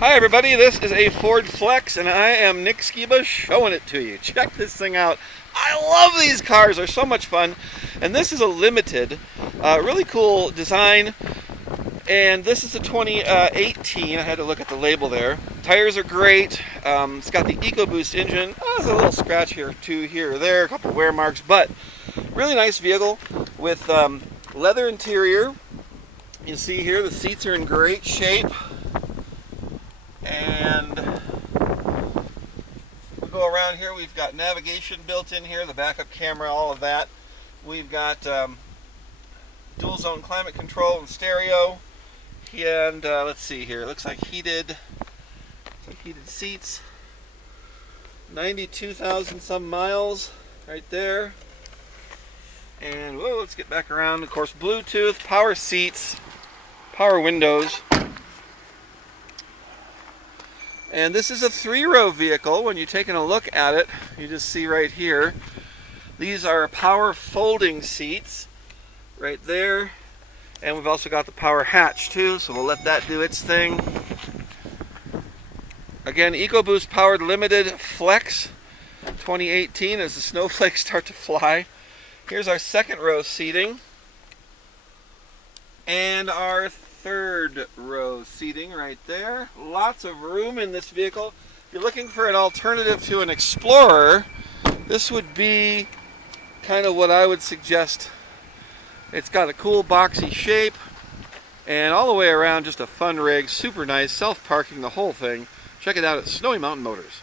Hi everybody, this is a Ford Flex and I am Nick Skiba showing it to you. Check this thing out. I love these cars, they're so much fun. And this is a limited, really cool design. And this is a 2018, I had to look at the label there. Tires are great, it's got the EcoBoost engine. There's a little scratch here too, here or there, a couple wear marks, but really nice vehicle with leather interior. You see here the seats are in great shape. And we go around here, we've got navigation built in here, the backup camera, all of that. We've got dual zone climate control and stereo. And let's see here, it looks like heated seats. 92,000 some miles right there. And whoa, let's get back around. Of course, Bluetooth, power seats, power windows. And this is a 3-row vehicle. When you're taking a look at it, you just see right here, these are power folding seats right there. And we've also got the power hatch too, so we'll let that do its thing. Again, EcoBoost powered limited Flex 2018 as the snowflakes start to fly. Here's our 2nd row seating. And our 3rd row seating right there. Lots of room in this vehicle. If you're looking for an alternative to an Explorer, this would be kind of what I would suggest. It's got a cool boxy shape and all the way around just a fun rig, super nice, self-parking, the whole thing. Check it out at Snowy Mountain Motors.